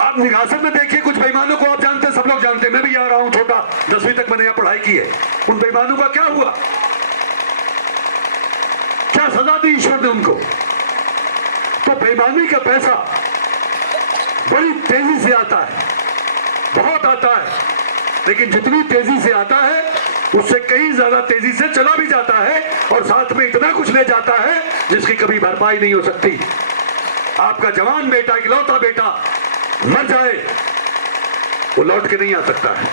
आप निगासन में देखिए कुछ बेईमानों को, आप जानते हैं, सब लोग जानते हैं, मैं भी यहाँ रहा हूँ छोटा, 10वीं तक मैंने यहाँ पढ़ाई की है। उन बेईमानों का क्या हुआ, क्या सजा दी ईश्वर ने उनको? तो बेईमानी का पैसा बड़ी तेजी से आता है, बहुत आता है, लेकिन जितनी तेजी से आता है उससे कहीं ज्यादा तेजी से चला भी जाता है और साथ में इतना कुछ ले जाता है जिसकी कभी भरपाई नहीं हो सकती। आपका जवान बेटा, इकलौता बेटा मर जाए, वो लौट के नहीं आ सकता है।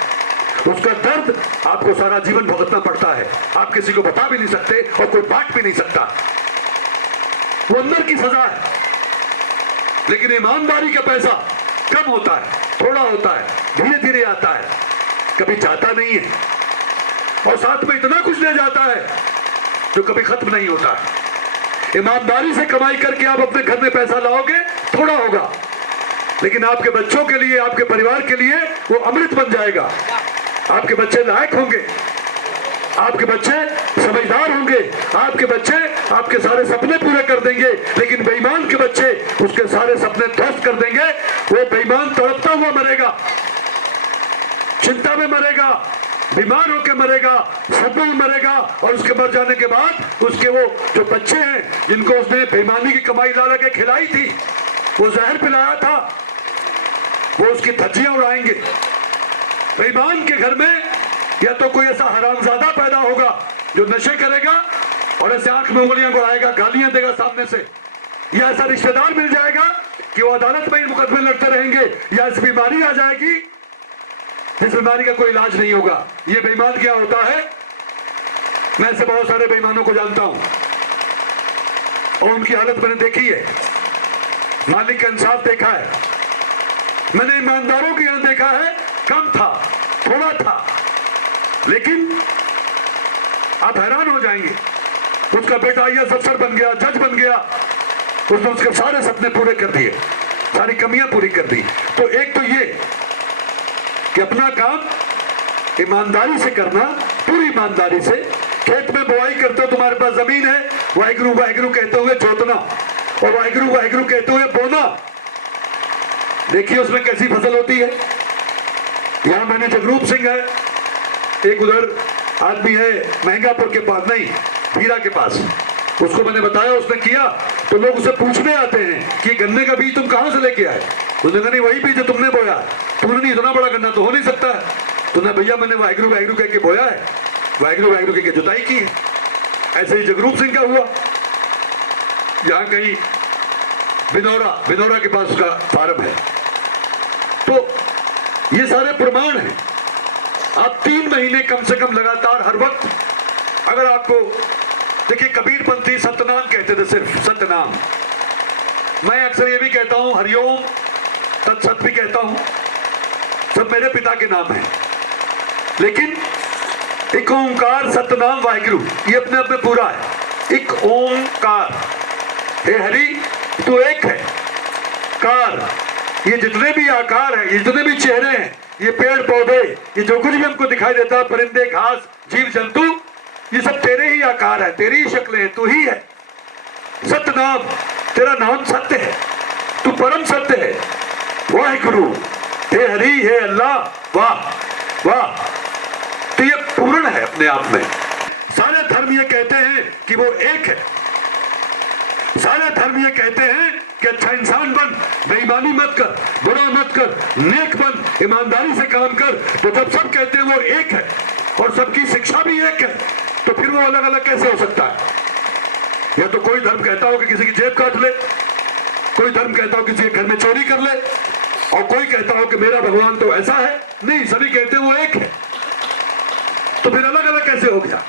उसका दर्द आपको सारा जीवन भुगतना पड़ता है, आप किसी को बता भी नहीं सकते और कोई बांट भी नहीं सकता। वो अंदर की सजा है। लेकिन ईमानदारी का पैसा कम होता है, थोड़ा होता है, धीरे धीरे आता है, कभी जाता नहीं है और साथ में इतना कुछ ले जाता है जो कभी खत्म नहीं होता है। ईमानदारी से कमाई करके आप अपने घर में पैसा लाओगे, थोड़ा होगा, लेकिन आपके बच्चों के लिए, आपके परिवार के लिए वो अमृत बन जाएगा। आपके बच्चे लायक होंगे, आपके बच्चे समझदार होंगे, आपके बच्चे आपके सारे सपने पूरे कर देंगे। लेकिन बेईमान के बच्चे उसके सारे सपने ध्वस्त कर देंगे। वो बेईमान तड़पता हुआ मरेगा, चिंता में मरेगा, बीमार होकर मरेगा, सदमे में मरेगा और उसके मर जाने के बाद उसके वो जो बच्चे हैं जिनको उसने बेईमानी की कमाई ला के खिलाई थी, वो जहर पिलाया था, वो उसकी धज्जियां उड़ाएंगे। बेईमान के घर में या तो कोई ऐसा हरामजादा पैदा होगा जो नशे करेगा और ऐसे आंख में उंगलियां बढ़ाएगा, गालियां देगा सामने से, या ऐसा रिश्तेदार मिल जाएगा कि वो अदालत में ही मुकदमे लड़ते रहेंगे, या ऐसी बीमारी आ जाएगी जिस बीमारी का कोई इलाज नहीं होगा। ये बेईमान क्या होता है? मैं ऐसे बहुत सारे बेईमानों को जानता हूं और उनकी हालत मैंने देखी है, मालिक का इंसाफ देखा है। मैंने ईमानदारों की यहां देखा है, कम था, थोड़ा था, लेकिन आप हैरान हो जाएंगे। उसका बेटा आईएएस अफसर बन गया, जज बन गया, उसने उसके सारे सपने पूरे कर दिए, सारी कमियां पूरी कर दी। तो एक तो ये कि अपना काम ईमानदारी से करना, पूरी ईमानदारी से। खेत में बुआई करते हो, तुम्हारे पास जमीन है, वाहिगुरु वाहिगुरु कहते हुए जोतना और वाहिगुरु वाहिगुरु कहते हुए बोना। देखिए उसमें कैसी फसल होती है। यहां मैंने जगरूप सिंह है, एक उधर आदमी है महंगापुर के पास, नहीं भीरा के पास, उसको मैंने बताया, उसने किया तो लोग उसे पूछने आते हैं कि गन्ने का बीज तुम कहां से लेके आए? उसने कहा नहीं वही बीज जो तुमने बोया। तुमने नहीं, इतना बड़ा गन्ना तो हो नहीं सकता है। तुमने भैया मैंने वाहिगुरु वाहिगुरु कह के बोया है, वाहिगुरु वाहिगुरु कह के जुताई की है। ऐसे ही जगरूप सिंह का हुआ, यहां कहीं बिनौरा के पास उसका फार्म है। तो ये सारे प्रमाण हैं। आप 3 महीने कम से कम लगातार हर वक्त, अगर आपको देखिए, कबीरपंथी सतनाम कहते थे, सिर्फ सतनाम। मैं अक्सर ये भी कहता हूं, हरिओम तत्सत भी कहता हूं, सब मेरे पिता के नाम है। लेकिन एक ओंकार सतनाम वाहिगुरु ये अपने आप में पूरा है। एक ओंकार, हे हरि तू एक है, कार, ये जितने भी आकार है, ये जितने भी चेहरे हैं, ये पेड़ पौधे, ये जो कुछ भी हमको दिखाई देता है, परिंदे, घास, जीव जंतु, ये सब तेरे ही आकार है, तेरी ही शक्लें है, तू ही है। सतनाम, तेरा नाम सत्य है, तू परम सत्य है। वाहिगुरु, हे हरि, हे अल्लाह, वाह वाह। तो ये पूर्ण है अपने आप में। सारे धर्म ये कहते हैं कि वो एक है, सारे धर्म ये कहते हैं कि अच्छा इंसान बन, बेईमानी मत कर, बुरा मत कर, नेक बन, ईमानदारी से काम कर। तो जब सब कहते हैं वो एक है और सबकी शिक्षा भी एक है, तो फिर वो अलग अलग कैसे हो सकता है? या तो कोई धर्म कहता हो कि किसी की जेब काट ले, कोई धर्म कहता हो किसी के घर में चोरी कर ले, और कोई कहता हो कि मेरा भगवान तो ऐसा है। नहीं, सभी कहते हैं वो एक है, तो फिर अलग अलग कैसे हो गया?